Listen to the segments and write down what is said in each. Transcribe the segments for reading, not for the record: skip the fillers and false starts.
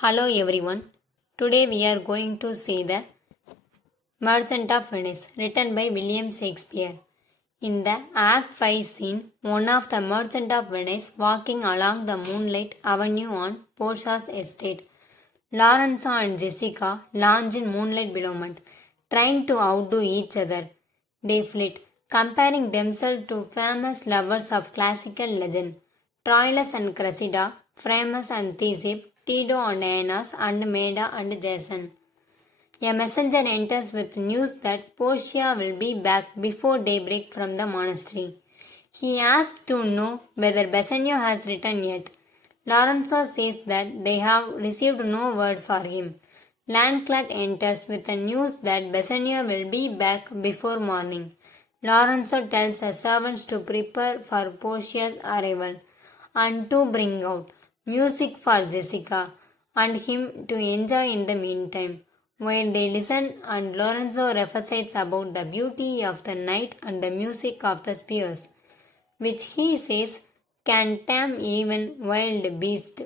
Hello everyone. Today we are going to see The Merchant of Venice, written by William Shakespeare. In the Act 5 scene, one of the Merchant of Venice walking along the moonlight avenue on Portia's estate. Lorenzo and Jessica launch in moonlight billowment, trying to outdo each other. They flit, comparing themselves to famous lovers of classical legend, Troilus and Cressida, Priamus and Thisbe, Tito and Aeneas, and Medea and Jason. A messenger enters with news that Portia will be back before daybreak from the monastery. He asks to know whether Bassanio has returned yet. Lorenzo says that they have received no word for him. Lanclat enters with the news that Bassanio will be back before morning. Lorenzo tells the servants to prepare for Portia's arrival and to bring out music for Jessica and him to enjoy in the meantime. While they listen and Lorenzo recitates about the beauty of the night and the music of the spears, which he says can tame even wild beasts.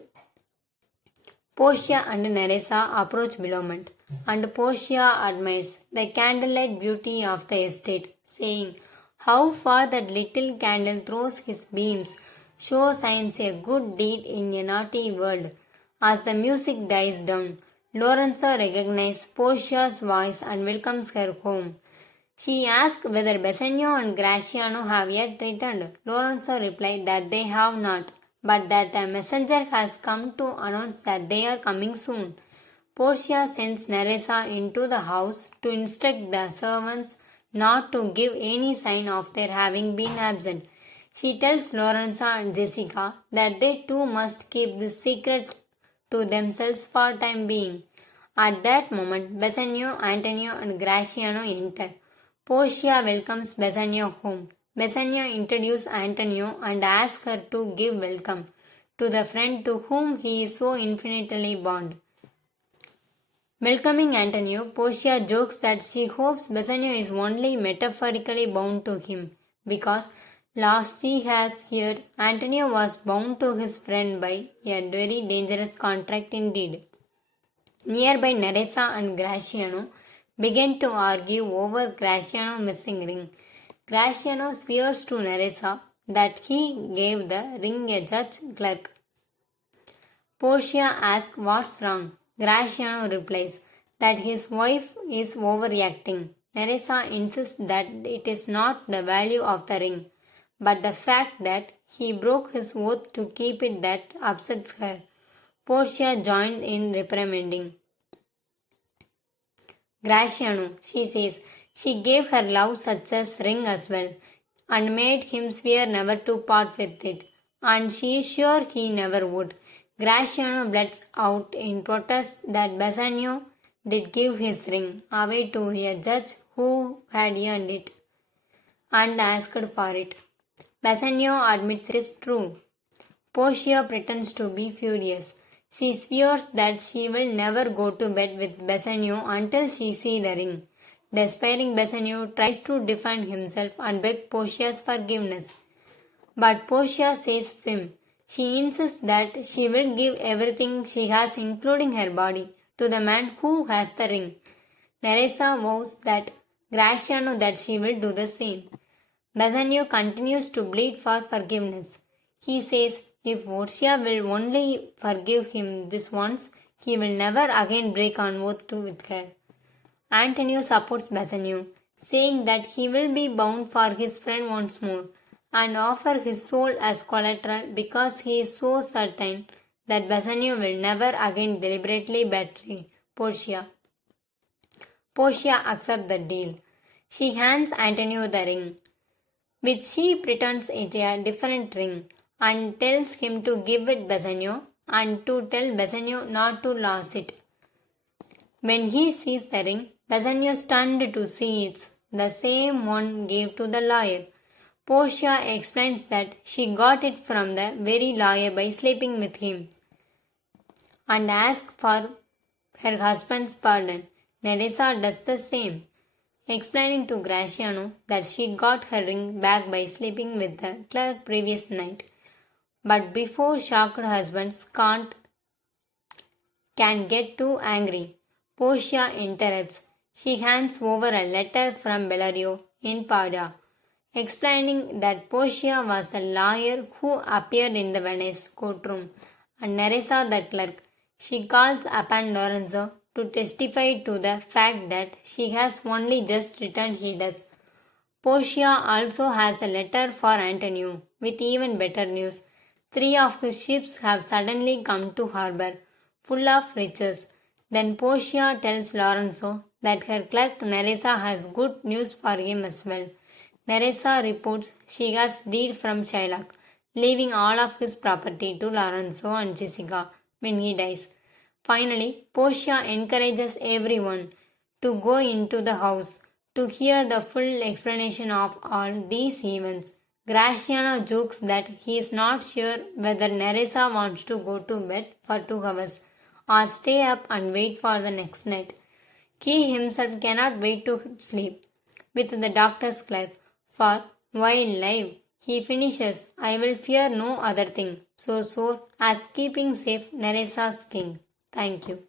Portia and Nerissa approach Bellomont, and Portia admires the candlelight beauty of the estate, saying, "How far that little candle throws his beams shows signs a good deed in a naughty world." As the music dies down, Lorenzo recognizes Portia's voice and welcomes her home. She asks whether Bassanio and Gratiano have yet returned. Lorenzo replies that they have not, but that a messenger has come to announce that they are coming soon. Portia sends Nerissa into the house to instruct the servants not to give any sign of their having been absent. She tells Lorenzo and Jessica that they too must keep this secret to themselves for time being. At that moment, Bassanio, Antonio, and Gratiano enter. Portia welcomes Bassanio home. Bassanio introduces Antonio and asks her to give welcome to the friend to whom he is so infinitely bound. Welcoming Antonio, Portia jokes that she hopes Bassanio is only metaphorically bound to him, because last she has heard Antonio was bound to his friend by a very dangerous contract indeed. Nearby, Nerissa and Gratiano begin to argue over Gratiano's missing ring. Gratiano swears to Nerissa that he gave the ring a judge clerk. Portia asks what's wrong. Gratiano replies that his wife is overreacting. Nerissa insists that it is not the value of the ring, but the fact that he broke his oath to keep it that upsets her. Portia joined in reprimanding Gratiano. She says she gave her love such as ring as well, and made him swear never to part with it, and she is sure he never would. Gratiano blurts out in protest that Bassanio did give his ring away to a judge who had earned it and asked for it. Bassanio admits it is true. Portia pretends to be furious. She swears that she will never go to bed with Bassanio until she sees the ring. Despairing, Bassanio tries to defend himself and beg Portia's forgiveness. But Portia says firm. She insists that she will give everything she has, including her body, to the man who has the ring. Nerissa vows that Gratiano that she will do the same. Bassanio continues to plead for forgiveness. He says if Portia will only forgive him this once, he will never again break an oath with her. Antonio supports Bassanio, saying that he will be bound for his friend once more, and offer his soul as collateral because he is so certain that Bassanio will never again deliberately betray Portia. Portia accepts the deal. She hands Antonio the ring, which she pretends is a different ring, and tells him to give it Bassanio and to tell Bassanio not to lose it. When he sees the ring, Bassanio is stunned to see it's the same one gave to the lawyer. Portia explains that she got it from the very lawyer by sleeping with him, and asks for her husband's pardon. Nerissa does the same, explaining to Gratiano that she got her ring back by sleeping with the clerk previous night. But before shocked husbands can't can get too angry. Portia interrupts. She hands over a letter from Bellario in Padua, explaining that Portia was the lawyer who appeared in the Venice courtroom and Nerissa the clerk. She calls upon Lorenzo to testify to the fact that she has only just returned Hydas. Portia also has a letter for Antonio with even better news. Three of his ships have suddenly come to harbor, full of riches. Then Portia tells Lorenzo that her clerk Nerissa has good news for him as well. Nerissa reports she has deed from Shylock, leaving all of his property to Lorenzo and Jessica when he dies. Finally, Portia encourages everyone to go into the house to hear the full explanation of all these events. Graciano jokes that he is not sure whether Nerissa wants to go to bed for 2 hours or stay up and wait for the next night. He himself cannot wait to sleep with the doctor's clerk, for while live, he finishes, I will fear no other thing, so sore as keeping safe Neresa's king. Thank you.